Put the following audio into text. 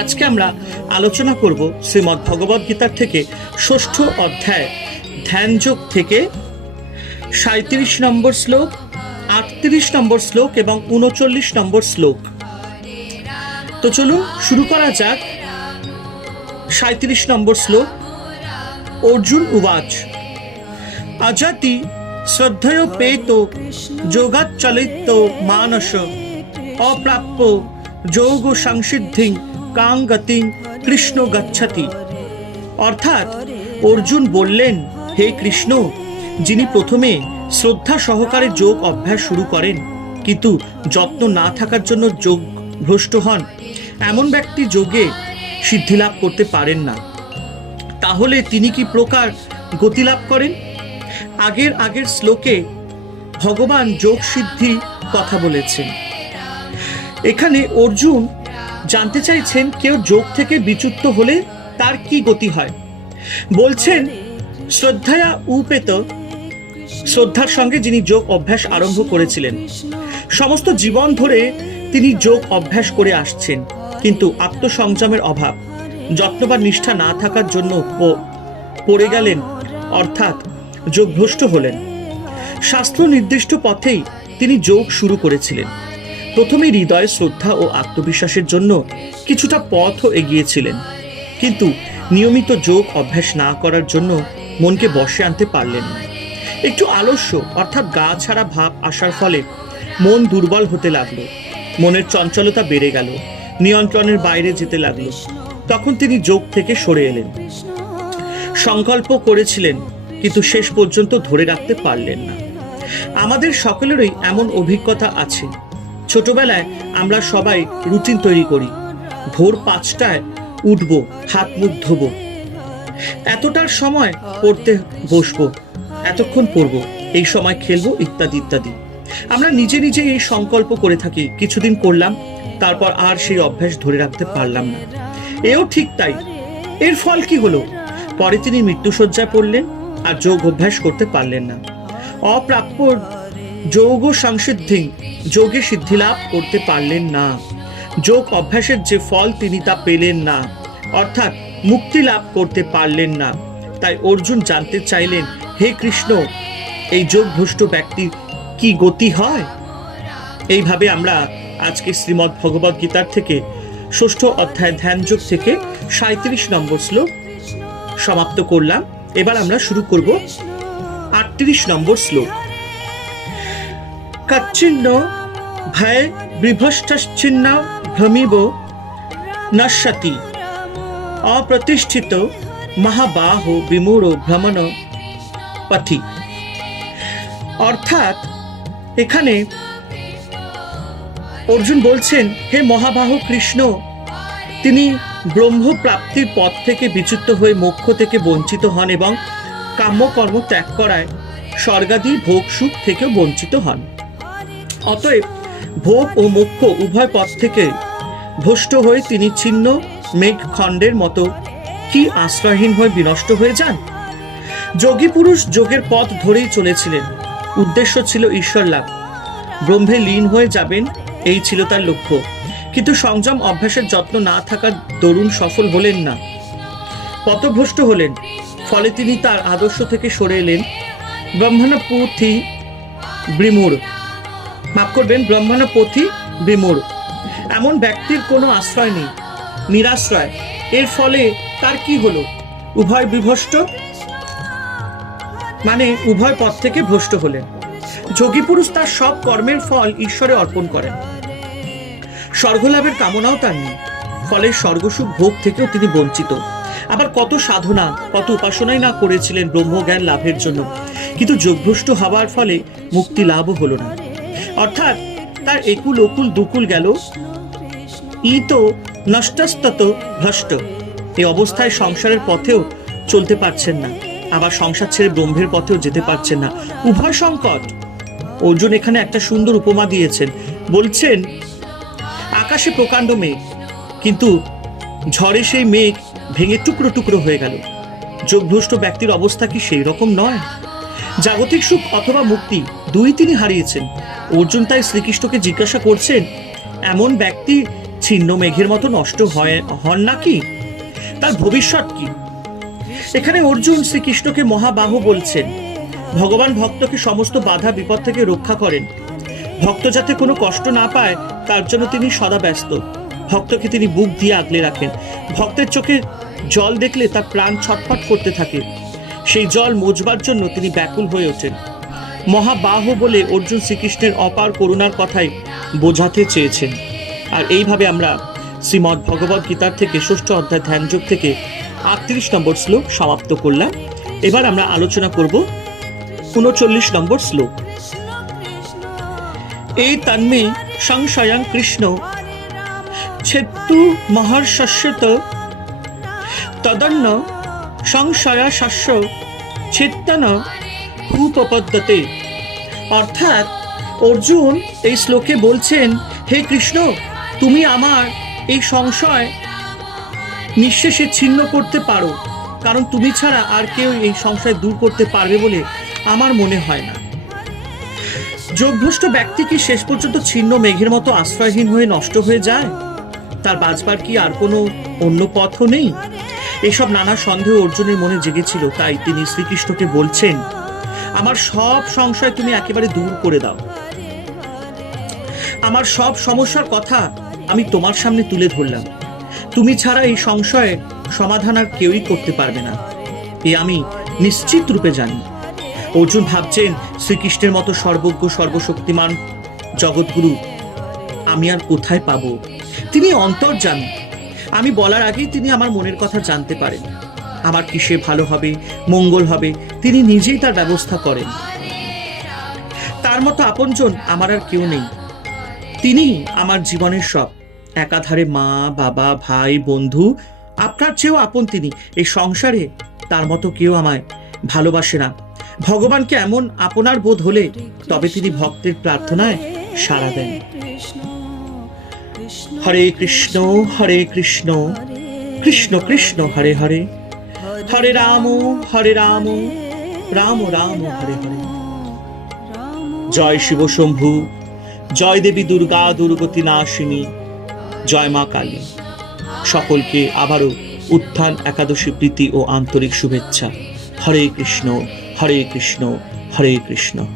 আজকে আমরা আলোচনা করব শ্রীমদ্ ভগবদ গীতার থেকে ষষ্ঠ অধ্যায়, ধ্যানযোগ থেকে সাঁত্রিশ নম্বর শ্লোক, আটত্রিশ নম্বর শ্লোক এবং উনচল্লিশ নম্বর শ্লোক। তো চলুন শুরু করা যাক। সাঁত্রিশ নম্বর শ্লোক, অর্জুন উবাচ। অজাতি শ্রদ্ধেয় পেত, যোগাচ্চলিত মানস, অপ্রাপ্য যোগ সংসিদ্ধি কাং গতি কৃষ্ণ গচ্ছতি। অর্থাৎ অর্জুন বললেন, হে কৃষ্ণ, যিনি প্রথমে শ্রদ্ধা সহকারে যোগ অভ্যাস শুরু করেন, কিন্তু যত্ন না থাকার জন্য যোগ ভ্রষ্ট হন, এমন ব্যক্তি যোগে সিদ্ধিলাভ করতে পারেন না। তাহলে তিনি কি প্রকার গতিলাভ করেন? আগের আগের শ্লোকে ভগবান যোগ সিদ্ধি কথা বলেছেন। এখানে অর্জুন জানতে চাইছেন কেউ যোগ থেকে বিচ্যুত হলে তার কি গতি হয়? বলছেন, শ্রদ্ধায়া উপেত। শ্রদ্ধার সঙ্গে যিনি যোগ অভ্যাস আরম্ভ করেছিলেন। সমস্ত জীবন ধরে তিনি যোগ অভ্যাস করে আসছেন, কিন্তু আত্মসংযমের অভাব, যত্ন বা নিষ্ঠা না থাকার জন্য পড়ে গেলেন, অর্থাৎ যোগভ্রষ্ট হলেন। শাস্ত্র নির্দিষ্ট পথেই তিনি যোগ শুরু করেছিলেন। প্রথমে হৃদয়ে, শ্রদ্ধা ও আত্মবিশ্বাসের জন্য কিছুটা পথও এগিয়েছিলেন। কিন্তু নিয়মিত যোগ অভ্যাস না করার জন্য মনকে বশে আনতে পারলেন না। একটু আলস্য, অর্থাৎ গা ছাড়া ভাব আসার ফলে মন দুর্বল হতে লাগল। মনের চঞ্চলতা বেড়ে গেল, নিয়ন্ত্রণের বাইরে যেতে লাগল। তখন তিনি যোগ থেকে সরে এলেন। সংকল্প করেছিলেন, কিন্তু শেষ পর্যন্ত ধরে রাখতে পারলেন না। আমাদের সকলেরই এমন অভিজ্ঞতা আছে ছোটবেলায় আমরা সবাই রুটিন তৈরি করি। ভোর পাঁচটায় উঠব, হাত মুখ ধোবো। এতটার সময় পড়তে বসবো, এতক্ষণ পড়ব, এই সময় খেলব, ইত্যাদি ইত্যাদি। আমরা নিজে নিজে এই সংকল্প করে থাকি, কিছুদিন করলাম, তারপর আর সেই অভ্যাস ধরে রাখতে পারলাম না। এও ঠিক তাই। এর ফল কি হলো? পরে তিনি মৃত্যুসজ্জায় পড়লেন আর যোগ অভ্যাস করতে পারলেন না। অপ্রাপ্য যোগ সংসিদ্ধি। যোগে সিদ্ধিলাভ করতে পারলেন না। যোগ অভ্যাসের যে ফল তিনি তা পেলেন না। অর্থাৎ মুক্তি লাভ করতে পারলেন না। তাই অর্জুন জানতে চাইলেন, হে কৃষ্ণ, এই যোগভ্রষ্ট ব্যক্তির কি গতি হয়? এইভাবে আমরা আজকে শ্রীমদ্ ভগবদ গীতার থেকে ষষ্ঠ অধ্যায় ধ্যান যোগ থেকে সাঁত্রিশ নম্বর শ্লোক সমাপ্ত করলাম। এবার আমরা শুরু করব আটত্রিশ নম্বর শ্লোক। কচ্ছিন্ন, ভয় বিভষ্টচ্ছিন্ন ভ্রমিব নশ্যতি অপ্রতিষ্ঠিত, মহাবাহ, বিমূঢ়, ভ্রমণ, পথি। অর্থাৎ এখানে অর্জুন বলছেন, হে মহাবাহ কৃষ্ণ, তিনি ব্রহ্মপ্রাপ্তির পথ থেকে বিচ্যুত হয়ে মোক্ষ থেকে বঞ্চিত হন এবং কাম্যকর্ম ত্যাগ করায় স্বর্গাদি ভোগ সুখ থেকে বঞ্চিত হন। অতএব ভোগ ও মোক্ষ উভয় পথ থেকে ভ্রষ্ট হয়ে তিনি ছিন্ন মেঘখণ্ডের মতো কি আশ্রয়হীন হয়ে বিনষ্ট হয়ে যান? যোগী পুরুষ যোগের পথ ধরেই চলেছিলেন। উদ্দেশ্য ছিল ঈশ্বর লাভ। ব্রহ্মে লীন হয়ে যাবেন, এই ছিল তার লক্ষ্য। কিন্তু সংযম অভ্যাসের যত্ন না থাকার দরুন সফল হলেন না। পথভ্রষ্ট হলেন। ফলে তিনি তার আদর্শ থেকে সরে এলেন। ব্রহ্মণ পুঁথি বৃমুড় মাফ করবেন ব্রহ্মণ পথি বিমূঢ়। এমন ব্যক্তির কোনো আশ্রয় নেই, নিরাশ্রয়। এর ফলে তার কি হলো? উভয় বিভষ্ট? মানে উভয় পথ থেকে ভ্রষ্ট হলেন। যোগী পুরুষ তার সব কর্মের ফল ঈশ্বরে অর্পণ করেন। স্বর্গলাভের কামনাও তার নেই, ফলে স্বর্গসুখ ভোগ থেকেও তিনি বঞ্চিত। আবার কত সাধনা, কত উপাসনাই না করেছিলেন ব্রহ্মজ্ঞান লাভের জন্য। কিন্তু যোগভ্রষ্ট হওয়ার ফলে মুক্তি লাভও হলো না। অর্থাৎ তার একুল ওকুল দুকুল গেল। ই তো নষ্টস্তত ভ্রষ্ট। এই অবস্থায় সংসারের পথেও চলতে পারছেন না। আবার সংসার ছেড়ে ব্রহ্মের পথেও যেতে পারছেন না। উভয় সংকট। অর্জুন এখানে একটা সুন্দর উপমা দিয়েছেন। বলছেন, আকাশে প্রকাণ্ড মেঘ, কিন্তু ঝড়ে সেই মেঘ ভেঙে টুকরো টুকরো হয়ে গেল। যোগভ্রষ্ট ব্যক্তির অবস্থা কি সেই রকম নয়? জাগতিক সুখ অথবা মুক্তি দুই তিনি হারিয়েছেন। অর্জুন তাই শ্রীকৃষ্ণকে জিজ্ঞাসা করছেন, এমন ব্যক্তি ছিন্ন মেঘের মতো নষ্ট হয় হন নাকি? তার ভবিষ্যৎ কি? এখানে অর্জুন শ্রীকৃষ্ণকে মহাবাহু বলছেন। ভগবান ভক্তকে সমস্ত বাধা বিপদ থেকে রক্ষা করেন। ভক্ত যাতে কোনো কষ্ট না পায়, তার জন্য তিনি সদা ব্যস্ত। ভক্তকে তিনি বুক দিয়ে আগলে রাখেন। ভক্তের চোখে জল দেখলে তার প্রাণ ছটফট করতে থাকে। সেই জল মোজবার জন্য তিনি ব্যাকুল হয়ে ওঠেন। মহাবাহ বলে অর্জুন শ্রীকৃষ্ণের অপার করুণার কথাই বোঝাতে চেয়েছেন। আর এইভাবে আমরা শ্রীমদ্ ভগবদ গীতার থেকে ষষ্ঠ অধ্যায় ধ্যানযোগ থেকে আটত্রিশ নম্বর শ্লোক সমাপ্ত করলাম। এবার আমরা আলোচনা করব উনচল্লিশ নম্বর শ্লোক। এই তন্মে সংশয়ং কৃষ্ণ ছেত্তু মহর্ষস্যত তদন্ন সংশয়া শস্য ছেত্তন হুপপদ্ধতে অর্থাৎ অর্জুন এই শ্লোকে বলছেন, হে কৃষ্ণ, তুমি আমার এই সংশয় নিঃশেষে ছিন্ন করতে পারো। কারণ তুমি ছাড়া আর কেউ এই সংশয় দূর করতে পারবে বলে আমার মনে হয় না। যোগভ্রষ্ট ব্যক্তি কি শেষ পর্যন্ত ছিন্ন মেঘের মতো আশ্রয়হীন হয়ে নষ্ট হয়ে যায়? তার বাঁচবার কি আর কোনো অন্য পথও নেই? এসব নানা সন্দেহ অর্জুনের মনে জেগেছিল, তাই তিনি শ্রীকৃষ্ণকে বলছেন আমার সব সংশয় তুমি একেবারে দূর করে দাও। আমার সব সমস্যার কথা আমি তোমার সামনে তুলে ধরলাম। তুমি ছাড়া এই সংশয়ের সমাধান আর কেউই করতে পারবে না। এ আমি নিশ্চিত রূপে জানি। অর্জুন ভাবছেন শ্রীকৃষ্ণের মতো সর্বজ্ঞ, সর্বশক্তিমান জগৎগুরু আমি আর কোথায় পাবো? তিনি অন্তর্জামী আমি বলার আগেই তিনি আমার মনের কথা জানতে পারেন। আমার কিসে ভালো হবে, মঙ্গল হবে তিনি নিজেই তার ব্যবস্থা করেন। তার মতো আপনজন আমার আর কেউ নেই। তিনি আমার জীবনের সব। একাধারে মা, বাবা, ভাই, বন্ধু, আপনার চেয়েও আপন তিনি। এই সংসারে তার মতো কেউ আমায় ভালোবাসে না। ভগবানকে এমন আপনার বোধ হলে তবে তিনি ভক্তের প্রার্থনায় সাড়া দেন। হরে কৃষ্ণ হরে কৃষ্ণ কৃষ্ণ কৃষ্ণ, হরে হরে। হরে রাম হরে রাম। রাম রাম, হরে হরে। জয় শিব শম্ভু, জয় দেবী দুর্গা, দুর্গতি নাশিনী, জয় মা কালী। সকলকে আবারও উত্থান একাদশী প্রীতি ও আন্তরিক শুভেচ্ছা। হরে কৃষ্ণ হরে কৃষ্ণ হরে কৃষ্ণ।